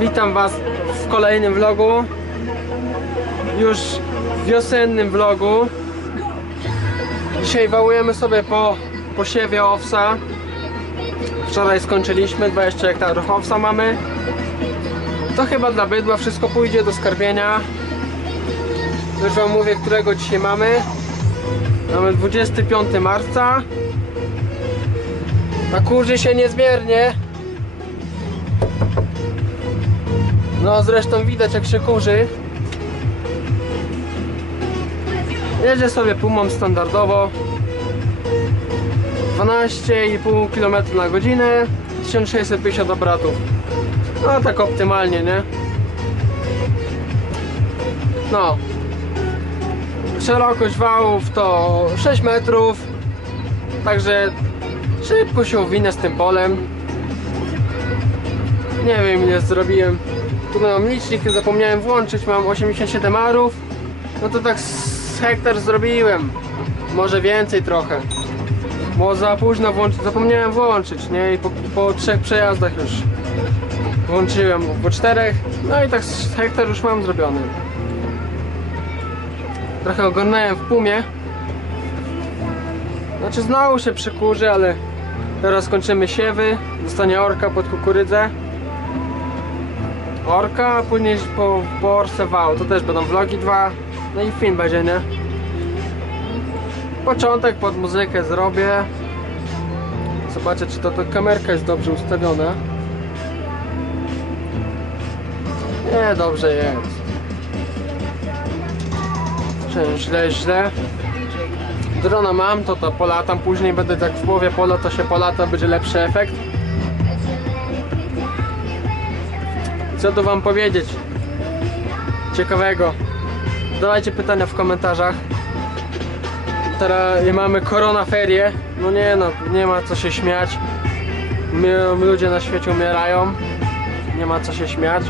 Witam Was w kolejnym vlogu. Już wiosennym vlogu. Dzisiaj wałujemy sobie po posiewie owsa. Wczoraj skończyliśmy, 20 hektarów owsa mamy. To chyba dla bydła wszystko pójdzie do skarbienia. Już Wam mówię, którego dzisiaj mamy. Mamy 25 marca a kurzy się niezmiernie. No zresztą widać jak się kurzy. Jedzie sobie pumą standardowo. 12,5 km na godzinę. 1650 obrotów. No tak optymalnie, nie? No. Szerokość wałów to 6 metrów. Także Szybko się uwinę z tym polem. Nie wiem ile zrobiłem. Tu mam licznik, zapomniałem włączyć, mam 87 arów. No to tak z hektar zrobiłem. Może więcej trochę. Bo za późno włączyć, zapomniałem włączyć, nie? I po, po trzech przejazdach już włączyłem, po czterech. No i tak z hektar już mam zrobiony. Trochę ogarnąłem w pumie. Znaczy znowu się przykurzy, ale teraz kończymy siewy. Zostanie orka pod kukurydzę. Orka, a później po, po orce wał. To też będą vlogi dwa. No i film będzie, nie? Początek pod muzykę zrobię. Zobaczę, czy to, to kamerka jest dobrze ustawiona. Nie, dobrze jest. Źle, źle drona mam, to to polatam później, będę tak w połowie pola, to się polata, będzie lepszy efekt. Co tu wam powiedzieć? Ciekawego. Dawajcie pytania w komentarzach. Teraz mamy korona ferie. No nie no, nie ma co się śmiać. My, ludzie na świecie umierają. Nie ma co się śmiać.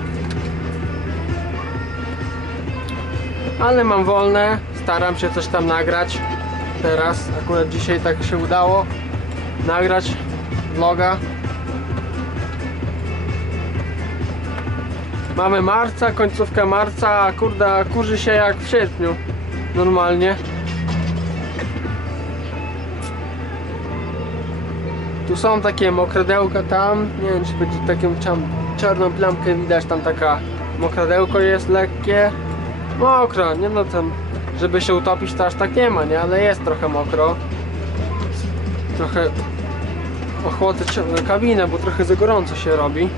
Ale mam wolne. Staram się coś tam nagrać teraz. Akurat dzisiaj tak się udało nagrać vloga. Mamy marca, końcówkę marca, a kurde, kurzy się jak w sierpniu. Normalnie. Tu są takie mokradełka tam. Nie wiem, czy będzie taką czarną plamkę widać. Tam taka mokradełko jest lekkie. Mokro, nie no tam żeby się utopić to aż tak nie ma, nie? Ale jest trochę mokro. Trochę ochłodzę kabinę, bo trochę za gorąco się robi.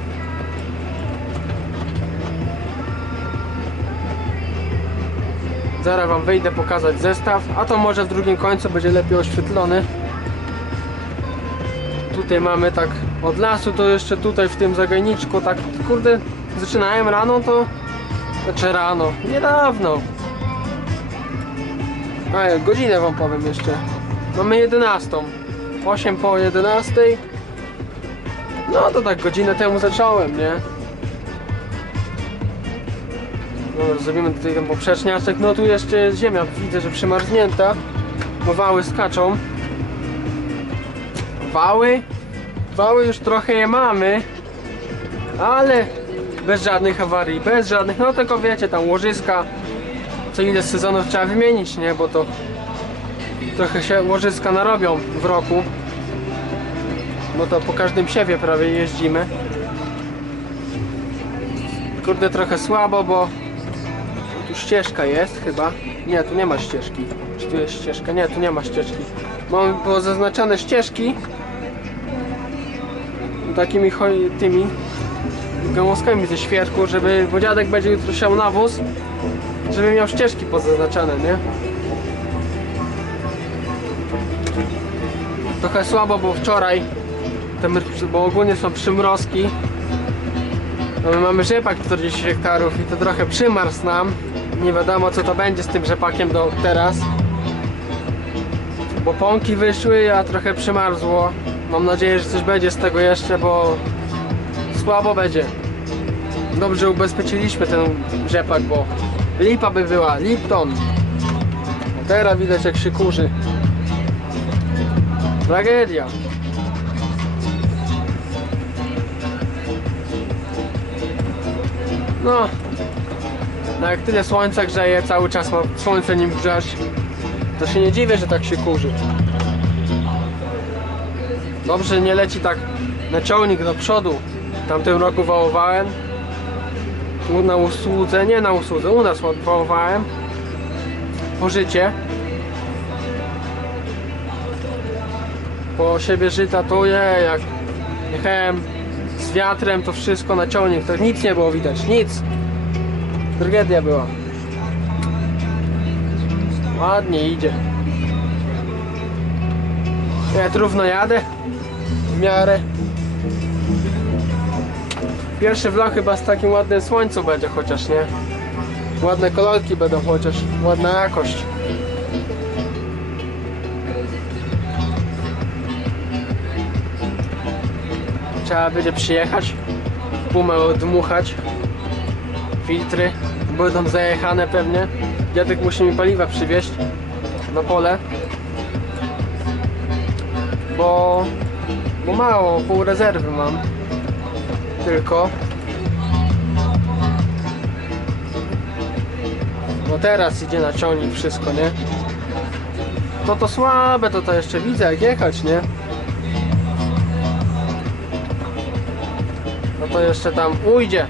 Zaraz wam wyjdę pokazać zestaw, a to może w drugim końcu będzie lepiej oświetlony. Tutaj mamy tak od lasu, to jeszcze tutaj w tym zagajniczku, tak kurde, zaczynałem rano to, znaczy rano, niedawno, a, godzinę wam powiem jeszcze. Mamy 11. 8 po 11. No to tak godzinę temu zacząłem, nie? No, zrobimy tutaj ten poprzeczniaczek. No tu jeszcze jest ziemia, widzę, że przymarznięta. Bo wały skaczą. Wały? Wały już trochę je mamy. Ale bez żadnych awarii, bez żadnych, no tylko wiecie, tam łożyska co ile sezonów trzeba wymienić, nie? Bo to trochę się łożyska narobią w roku. Bo to po każdym siewie prawie jeździmy. Kurde trochę słabo, bo tu ścieżka jest chyba. Nie, tu nie ma ścieżki. Czy tu jest ścieżka? Nie, tu nie ma ścieżki. Mam było zaznaczone ścieżki takimi tymi gałązkami ze świerku, żeby, bo dziadek będzie jutro siał nawóz żeby miał ścieżki pozaznaczane, nie? Trochę słabo, bo wczoraj bo ogólnie są przymrozki. No my mamy rzepak 40 hektarów i to trochę przymarzł nam. Nie wiadomo co to będzie z tym rzepakiem do teraz. Bo pąki wyszły, a trochę przymarzło. Mam nadzieję, że coś będzie z tego jeszcze, bo słabo będzie. Dobrze ubezpieczyliśmy ten rzepak, bo Lipa by była, Lipton. Teraz widać jak się kurzy. Tragedia. No, no jak tyle słońca grzeje, cały czas ma słońce nim grzać, to się nie dziwię, że tak się kurzy. Dobrze, nie leci tak na ciągnik do przodu. W tamtym roku wałowałem, na usłudze, nie na usłudze, u nas wałowałem. Po życie. Po siebie żyta to je, jak jechałem z wiatrem, to wszystko na ciągnik, to nic nie było widać, nic. Tragedia była. Ładnie idzie. Ja równo jadę. W miarę. Pierwszy vlog chyba z takim ładnym słońcu będzie chociaż, nie? Ładne kolorki będą chociaż, ładna jakość. Trzeba będzie przyjechać, pumę odmuchać, filtry będą zajechane pewnie. Dziadek musi mi paliwa przywieźć na pole, bo, bo mało, pół rezerwy mam tylko. No teraz idzie na ciągnik wszystko, nie? No to słabe, to to jeszcze widzę jak jechać, nie? No to jeszcze tam ujdzie.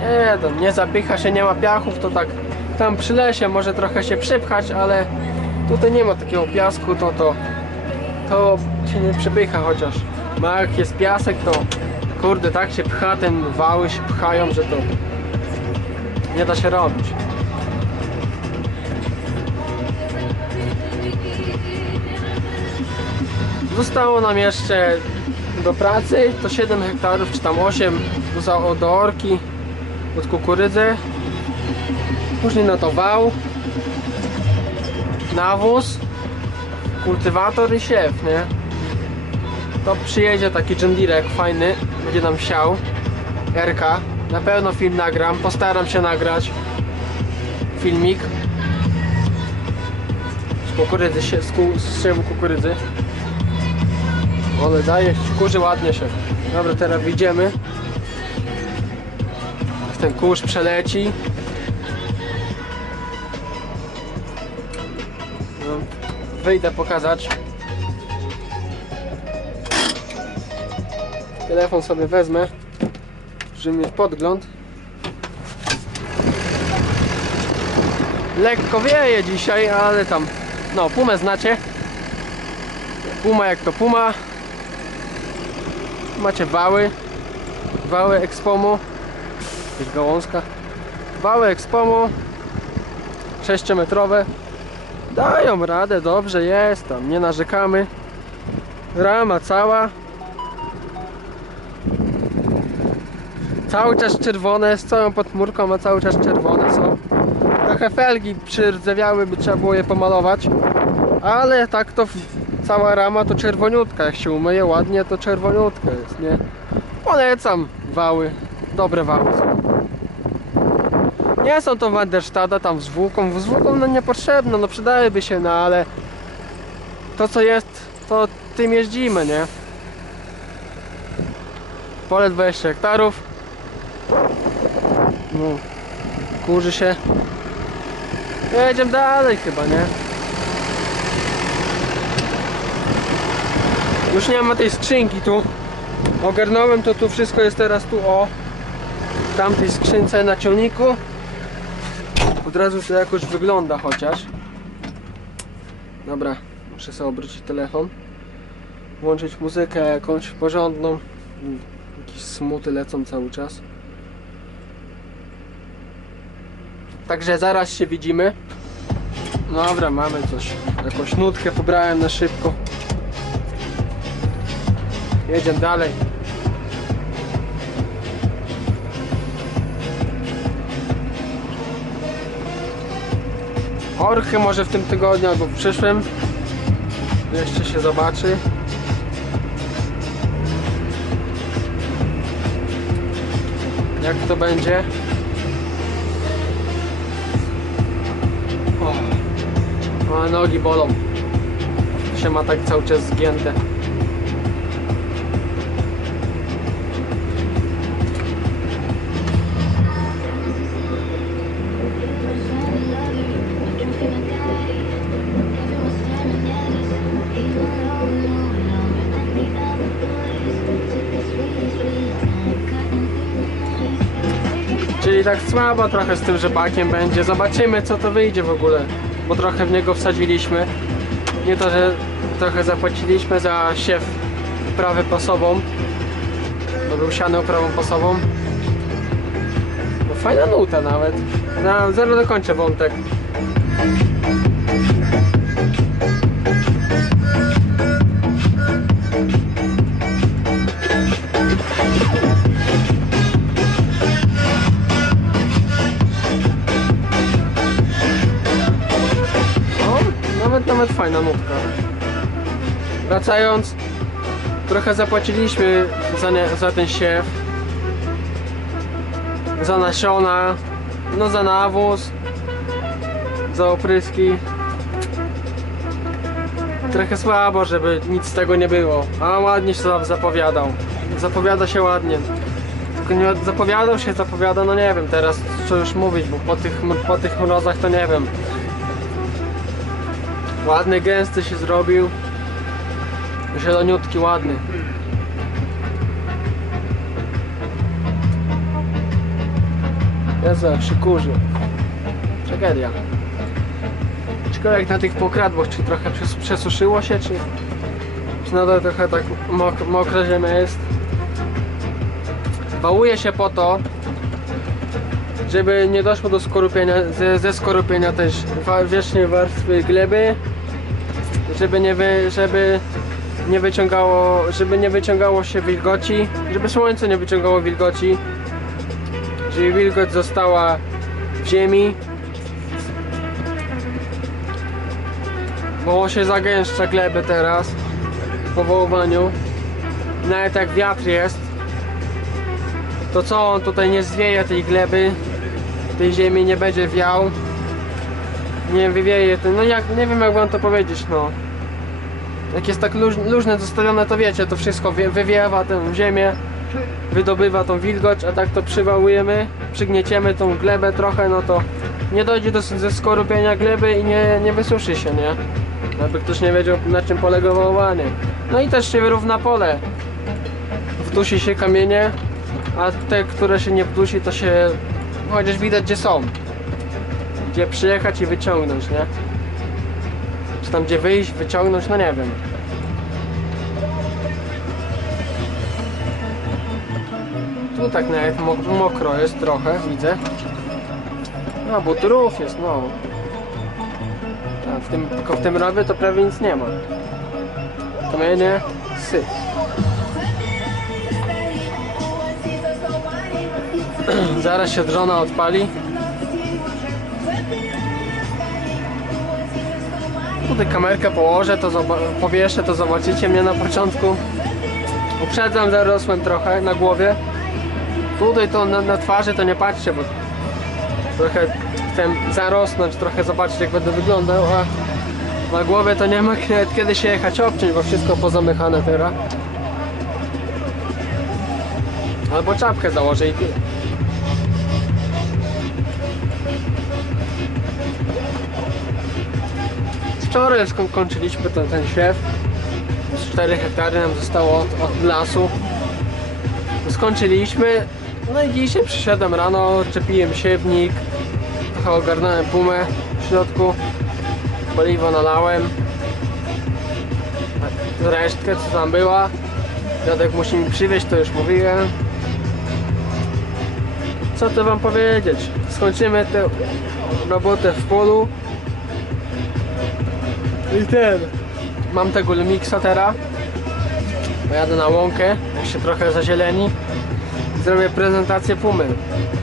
Nie, to nie zapycha się, nie ma piachów, to tak tam przy lesie może trochę się przypchać, ale tutaj nie ma takiego piasku, to to, to się nie przepycha chociaż. Ma jak jest piasek, to kurde tak się pcha, ten wały się pchają, że to nie da się robić. Zostało nam jeszcze do pracy to 7 hektarów, czy tam 8 do, do orki od kukurydzy. Później na to wał, nawóz, kultywator i siew, nie? To przyjedzie taki Deere fajny, będzie nam siał. RK. Na pewno film nagram, postaram się nagrać filmik z kukurydzy, się- z, ku, z siewu kukurydzy. Ale daje, kurzy ładnie się. Dobra, teraz wyjdziemy. Ten kurz przeleci. Wyjdę pokazać. Telefon sobie wezmę, żeby mieć podgląd. Lekko wieje dzisiaj, ale tam, no, pumę znacie. Puma jak to puma. Macie wały. Wały Expomu. Jakaś gałązka. Wały Expomu. 6-metrowe. Dają radę, dobrze jest tam, nie narzekamy. Rama cała. Cały czas czerwone, z całą podmórką, a cały czas czerwone są. Trochę felgi przyrzewiały, by trzeba było je pomalować. Ale tak to cała rama to czerwoniutka. Jak się umyje ładnie, to czerwoniutka jest, nie? Polecam wały. Dobre wały są. Nie są to Wanderstada tam z włóką. Z włóką no niepotrzebne, no przydałyby się, no ale to co jest, to tym jeździmy, nie? Pole 20 hektarów. No, kurzy się. Jedziemy dalej chyba, nie? Już nie ma tej skrzynki tu. Ogarnąłem to tu wszystko jest teraz tu o tamtej skrzynce na ciągniku. Od razu to jakoś wygląda chociaż. Dobra, muszę sobie obrócić telefon. Włączyć muzykę jakąś porządną. Jakieś smuty lecą cały czas. Także zaraz się widzimy. Dobra, mamy coś. Jakąś nutkę pobrałem na szybko. Jedziemy dalej. Orchy może w tym tygodniu albo w przyszłym. Jeszcze się zobaczy. Jak to będzie? O, nogi bolą. się ma tak cały czas zgięte. Czyli tak słabo trochę z tym rzepakiem będzie. Zobaczymy co to wyjdzie w ogóle. Bo trochę w niego wsadziliśmy. Nie to, że trochę zapłaciliśmy za siew prawy pasową. To był siano prawą pasową. No fajna nuta nawet. Na, zaraz dokończę wątek. Wracając, trochę zapłaciliśmy za, nie, za ten siew, za nasiona, no za nawóz, za opryski. Trochę słabo, żeby nic z tego nie było, a ładnie się za- zapowiadał. Zapowiada się ładnie. Tylko nie zapowiadał się, zapowiada, no nie wiem teraz co już mówić, bo po tych, po tych mrozach to nie wiem. Ładny, gęsty się zrobił. Zieloniutki, ładny. Jezu, jak się kurzy. Tragedia. Ciekawe jak na tych pokradłach, czy trochę przes- przesuszyło się, czy, czy nadal trochę tak mok mokra ziemia jest. Wałuje się po to, żeby nie doszło do skorupienia, ze, ze skorupienia też wierzchniej warstwy gleby, żeby nie, wy, żeby nie wyciągało, żeby nie wyciągało się wilgoci, żeby słońce nie wyciągało wilgoci, żeby wilgoć została w ziemi, bo się zagęszcza gleby teraz po wołowaniu. Nawet jak wiatr jest, to co on tutaj nie zwieje tej gleby, tej ziemi nie będzie wiał, nie wywieje no jak, nie wiem jak wam to powiedzieć, no. Jak jest tak luź, luźne zostawione, to wiecie, to wszystko wie, wywiewa tę ziemię, wydobywa tą wilgoć, a tak to przywałujemy, przygnieciemy tą glebę trochę, no to nie dojdzie do skorupienia gleby i nie, nie wysuszy się, nie? Jakby ktoś nie wiedział na czym polega wołowanie. No i też się wyrówna pole. Wdusi się kamienie, a te, które się nie wdusi, to się chociaż widać gdzie są. Gdzie przyjechać i wyciągnąć, nie? Czy tam gdzie wyjść, wyciągnąć, no nie wiem. Tu tak nawet mo- mokro jest trochę, widzę. No, buturów jest, no. W tym, tylko w tym rowie to prawie nic nie ma. Kamienie, syf. Zaraz się drona odpali. Tutaj kamerkę położę, to powieszę, to zobaczycie mnie na początku. Uprzedzam, zarosłem trochę na głowie. Tutaj to na, na twarzy to nie patrzcie, bo trochę chcę zarosnąć, trochę zobaczyć jak będę wyglądał, a na głowie to nie ma kiedy się jechać obciąć, bo wszystko pozamychane teraz. Albo czapkę założę i Wczoraj skąd kończyliśmy ten, ten siew. Z 4 hektary nam zostało od, od lasu. Skończyliśmy. No i dzisiaj przyszedłem rano, czepiłem siewnik. Trochę ogarnąłem pumę w środku. Paliwo nalałem. Tak, Resztkę co tam była. Dziadek musi mi przywieźć, to już mówiłem. Co to wam powiedzieć? Skończymy tę robotę w polu. I ten. Mam tego Lumixa teraz. Pojadę na łąkę, jak się trochę zazieleni. Zrobię prezentację Pumy.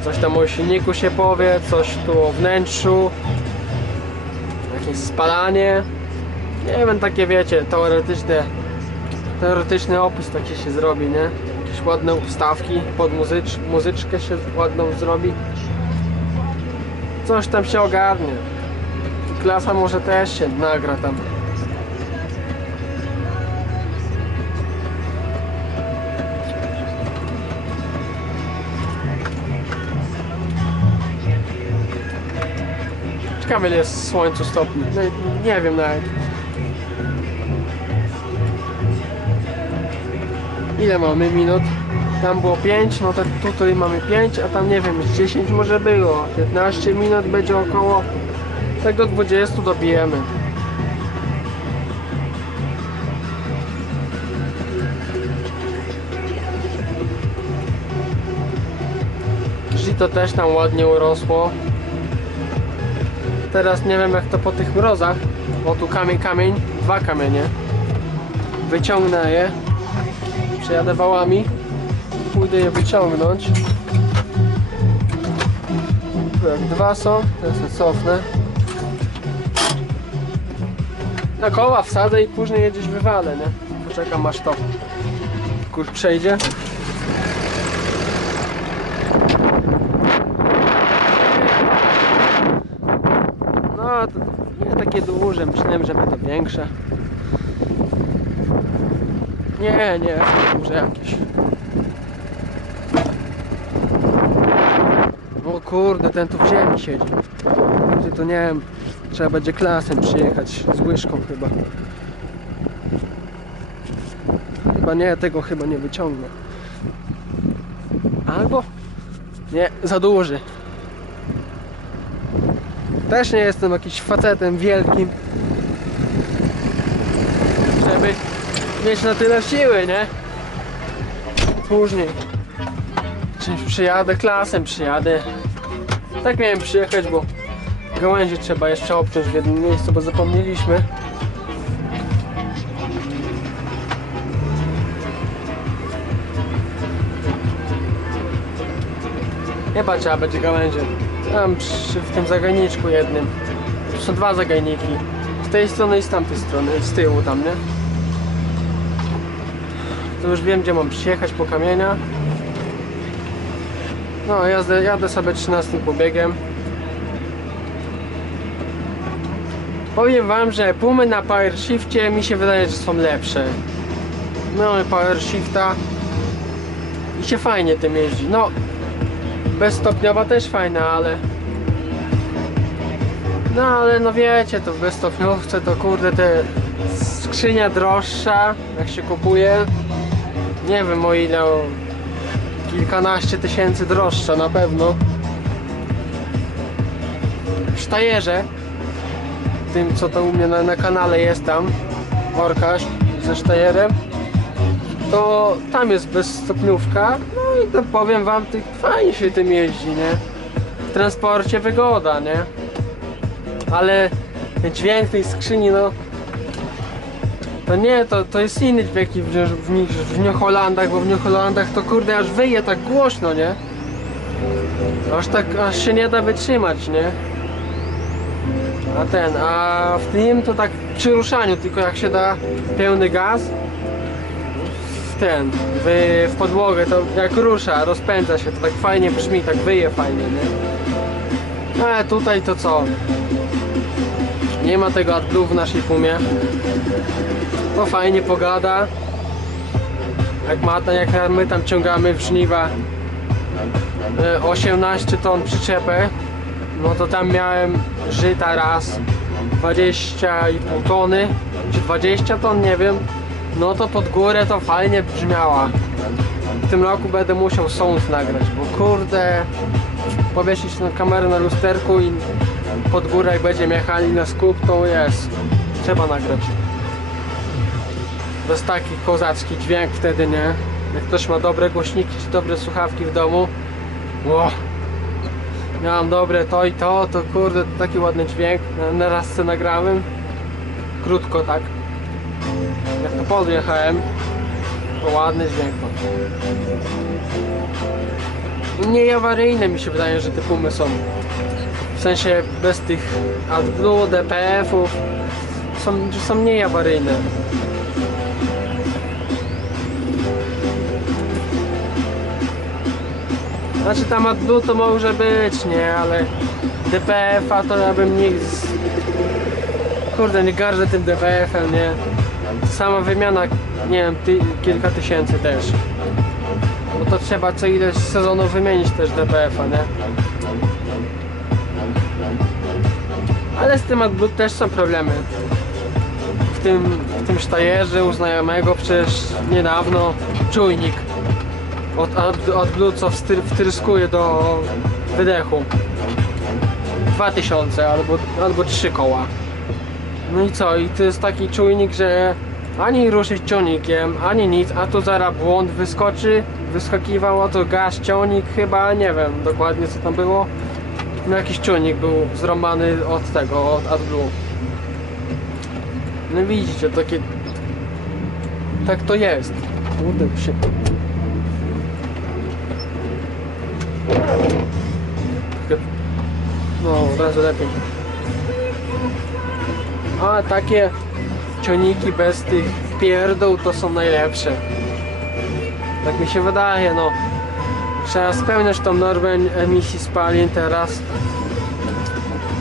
Coś tam o silniku się powie, coś tu o wnętrzu. Jakieś spalanie. Nie wiem, takie wiecie, teoretyczne teoretyczny opis taki się zrobi, nie? Jakieś ładne ustawki pod muzycz, muzyczkę się ładną zrobi. Coś tam się ogarnie klasa może też się nagra tam. Ciekawe ile jest słońcu stopni. No, nie wiem nawet. Ile mamy minut? Tam było 5, no to tutaj mamy 5, a tam nie wiem, 10 może było. 15 minut będzie około tak do 20 dobijemy. Żyto też tam ładnie urosło. Teraz nie wiem jak to po tych mrozach, bo tu kamień, kamień, dwa kamienie. Wyciągnę je, przejadę wałami, pójdę je wyciągnąć. Tu jak dwa są, teraz je cofnę. Na koła wsadzę i później je gdzieś wywalę, nie? Poczekam aż to kurz przejdzie. No, to nie takie duże, myślałem, że będą większe. Nie, nie, duże jakieś. O kurde, ten tu w ziemi siedzi. Ty to nie wiem, trzeba będzie klasem przyjechać z łyżką chyba. Chyba nie, tego chyba nie wyciągnę. Albo? Nie, za duży. Też nie jestem jakiś facetem wielkim. Żeby mieć na tyle siły, nie? Później. Czymś przyjadę, klasem przyjadę. Tak miałem przyjechać, bo gałęzie trzeba jeszcze obciąć w jednym miejscu, bo zapomnieliśmy. Chyba trzeba będzie gałęzie. Tam przy, w tym zagajniczku jednym. Tu są dwa zagajniki. Z tej strony i z tamtej strony, z tyłu tam, nie? To już wiem gdzie mam przyjechać po kamienia. No, jadę, jadę sobie 13 pobiegiem. Powiem wam, że pumy na power shifcie mi się wydaje, że są lepsze. Mamy power shifta i się fajnie tym jeździ. No, bezstopniowa też fajna, ale no ale no wiecie, to w bezstopniówce to kurde te skrzynia droższa, jak się kupuje. Nie wiem o ile, o kilkanaście tysięcy droższa na pewno. W Sztajerze, tym co to u mnie na, na kanale jest tam, Orkaś ze Sztajerem, to tam jest bezstopniówka, no i to powiem wam, tych fajnie się tym jeździ, nie? W transporcie wygoda, nie? Ale dźwięk tej skrzyni, no to nie, to, to jest inny dźwięk w, w, w, w New Hollandach, bo w New Hollandach to kurde aż wyje tak głośno, nie? Aż tak, aż się nie da wytrzymać, nie? A ten, a w tym to tak przy ruszaniu, tylko jak się da pełny gaz w ten, w, w podłogę, to jak rusza, rozpędza się, to tak fajnie brzmi, tak wyje fajnie, nie? A tutaj to co? Nie ma tego AdBlue w naszej pumie. To fajnie pogada. Jak, ma, jak my tam ciągamy w żniwa e, 18 ton przyczepę, no to tam miałem żyta raz 20,5 tony, czy 20 ton, nie wiem. No to pod górę to fajnie brzmiała. W tym roku będę musiał sound nagrać, bo kurde powiesić na kamerę na lusterku i pod górę jak będziemy jechali na skup to jest trzeba nagrać to jest taki kozacki dźwięk wtedy, nie? Jak ktoś ma dobre głośniki czy dobre słuchawki w domu Ło. Miałem dobre to i to, to kurde taki ładny dźwięk. Na, na raz se nagrałem. Krótko tak. Jak to podjechałem to ładny dźwięk Mniej awaryjne mi się wydaje, że te pumy są. W sensie bez tych AdBlue, DPF-ów są, są mniej awaryjne. Znaczy tam AdBlue to może być, nie, ale DPF-a to ja bym nie... z- Kurde, nie gardzę tym DPF-em, nie. Sama wymiana, nie wiem, ty, kilka tysięcy też. Bo to trzeba co ileś sezonów wymienić też DPF-a, nie? Ale z tym AdBlue też są problemy. W tym, w tym sztajerze u znajomego przecież niedawno czujnik od Ad- AdBlue co wstyr, wtryskuje do wydechu. 2000 albo, albo 3 koła. No i co? I to jest taki czujnik, że ani ruszyć ciągnikiem, ani nic, a tu zaraz błąd wyskoczy, wyskakiwał, a to gaz ciągnik chyba, nie wiem dokładnie co tam było. No jakiś czujnik był zrąbany od tego, od AdBlue. No widzicie, takie... Tak to jest. Kurde, się... Takie- No, razu lepiej. A takie cioniki bez tych pierdół to są najlepsze. Tak mi się wydaje, no. Trzeba spełniać tą normę emisji spalin teraz.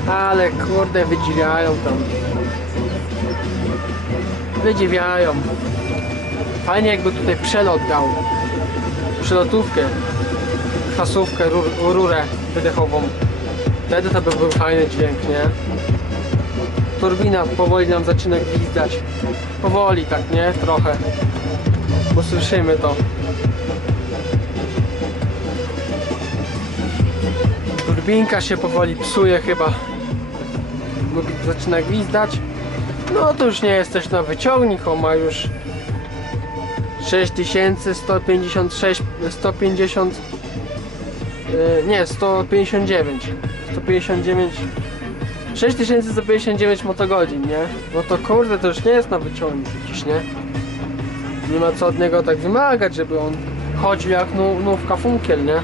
Ale kurde, wydziwiają tam. Wydziwiają. Fajnie jakby tutaj przelot dał. Przelotówkę. Fasówkę, rur, rurę wydechową. Wtedy to by był fajny dźwięk, nie? turbina powoli nam zaczyna gwizdać. Powoli tak, nie? Trochę. Bo słyszymy to. Turbinka się powoli psuje chyba. Zaczyna gwizdać. No to już nie jest też nowy ciągnik, on ma już 6156 150 yy, nie 159 159 6159 motogodzin, nie? No to kurde, to już nie jest nowy ciągnik jakiś, nie? Nie ma co od niego tak wymagać, żeby on chodził jak nu, nówka funkiel, nie?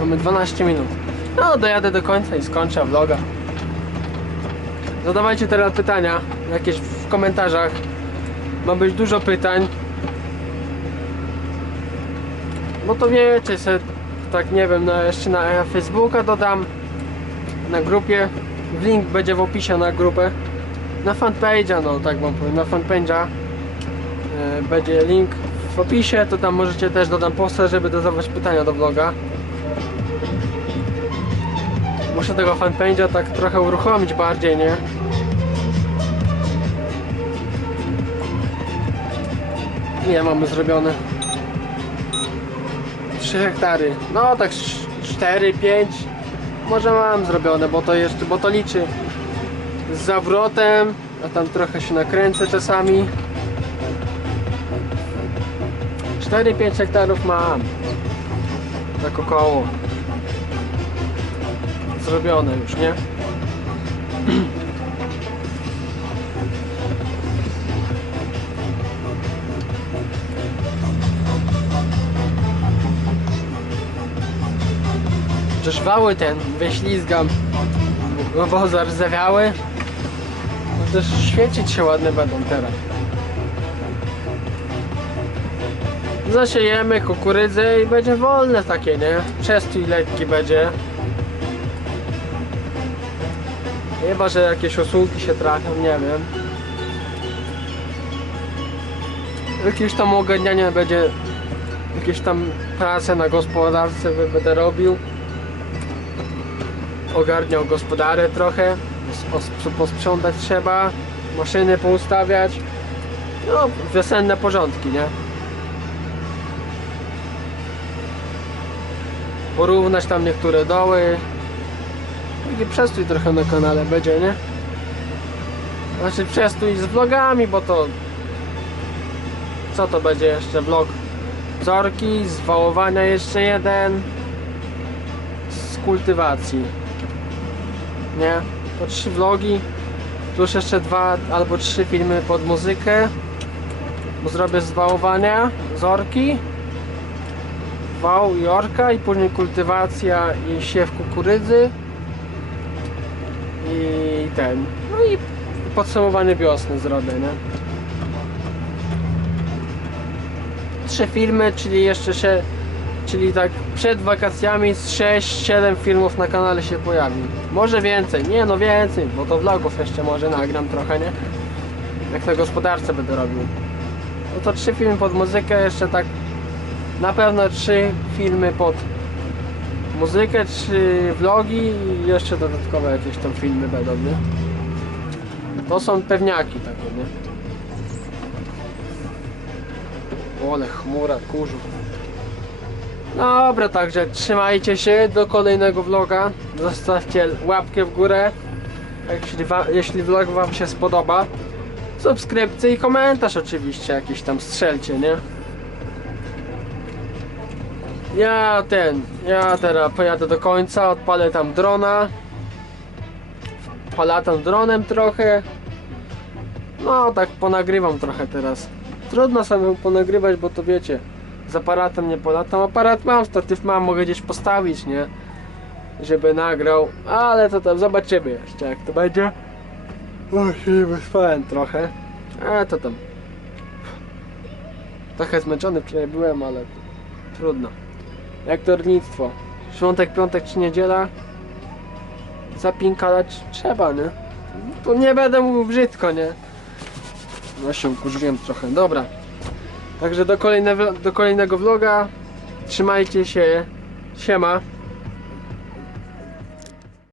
Mamy 12 minut. No, dojadę do końca i skończę vloga. Zadawajcie teraz pytania, jakieś w komentarzach. Ma być dużo pytań. Bo to wiecie, se, tak nie wiem, na, jeszcze na Facebooka dodam na grupie. Link będzie w opisie na grupę. Na fanpage'a, no tak wam powiem, na fanpage'a e, będzie link w opisie, to tam możecie też dodam posta, żeby dodawać pytania do vloga. Muszę tego fanpage'a tak trochę uruchomić bardziej, nie? Ile mamy zrobione? 3 hektary. No tak 4, 5 może mam zrobione, bo to jeszcze, bo to liczy z zawrotem, a tam trochę się nakręcę czasami. 4-5 hektarów mam. Tak około. Zrobione już, nie? Przecież wały ten wyślizgam, bo zarzewiały. No też świecić się ładne będą teraz. Zasiejemy kukurydzę i będzie wolne takie, nie? Przestój lekki będzie. Chyba, że jakieś osółki się trafią, nie wiem. Jakieś tam ogarnianie będzie, jakieś tam prace na gospodarce będę robił. Ogarniał gospodarę trochę, os- os- posprzątać trzeba, maszyny poustawiać. No, wiosenne porządki, nie? Porównać tam niektóre doły. Taki przestój trochę na kanale będzie, nie? Znaczy przestój z vlogami, bo to... Co to będzie jeszcze? Vlog zorki, z wałowania jeszcze jeden. Z kultywacji. Nie? To trzy vlogi. Plus jeszcze dwa albo trzy filmy pod muzykę. Bo zrobię z wałowania. Wał i orka i później kultywacja i siew kukurydzy. I ten. No i podsumowanie wiosny zrobię, nie? Trzy filmy, czyli jeszcze się, czyli tak przed wakacjami z 6-7 filmów na kanale się pojawi. Może więcej, nie no więcej, bo to vlogów jeszcze może nagram trochę, nie? Jak na gospodarce będę robił. No to trzy filmy pod muzykę, jeszcze tak Na pewno trzy filmy pod muzykę, trzy vlogi i jeszcze dodatkowe jakieś tam filmy będą, nie? To są pewniaki takie, nie? Ole, chmura, kurzu. Dobra, także trzymajcie się do kolejnego vloga. Zostawcie łapkę w górę. Jeśli, wa- jeśli vlog wam się spodoba. Subskrypcję i komentarz oczywiście jakiś tam strzelcie, nie? Ja ten, ja teraz pojadę do końca, odpalę tam drona. Polatam dronem trochę. No tak ponagrywam trochę teraz. Trudno samemu ponagrywać, bo to wiecie, z aparatem nie polatam. Aparat mam, statyw mam, mogę gdzieś postawić, nie? Żeby nagrał, ale to tam zobaczymy jeszcze jak to będzie. O, się wyspałem trochę. A to tam. Trochę zmęczony wczoraj byłem, ale trudno. Jak to rolnictwo. Świątek, piątek czy niedziela zapinkalać trzeba, nie? Tu nie będę mówił brzydko, nie? No się kurzyłem trochę, dobra. Także do, kolejne, do kolejnego vloga. Trzymajcie się. Siema.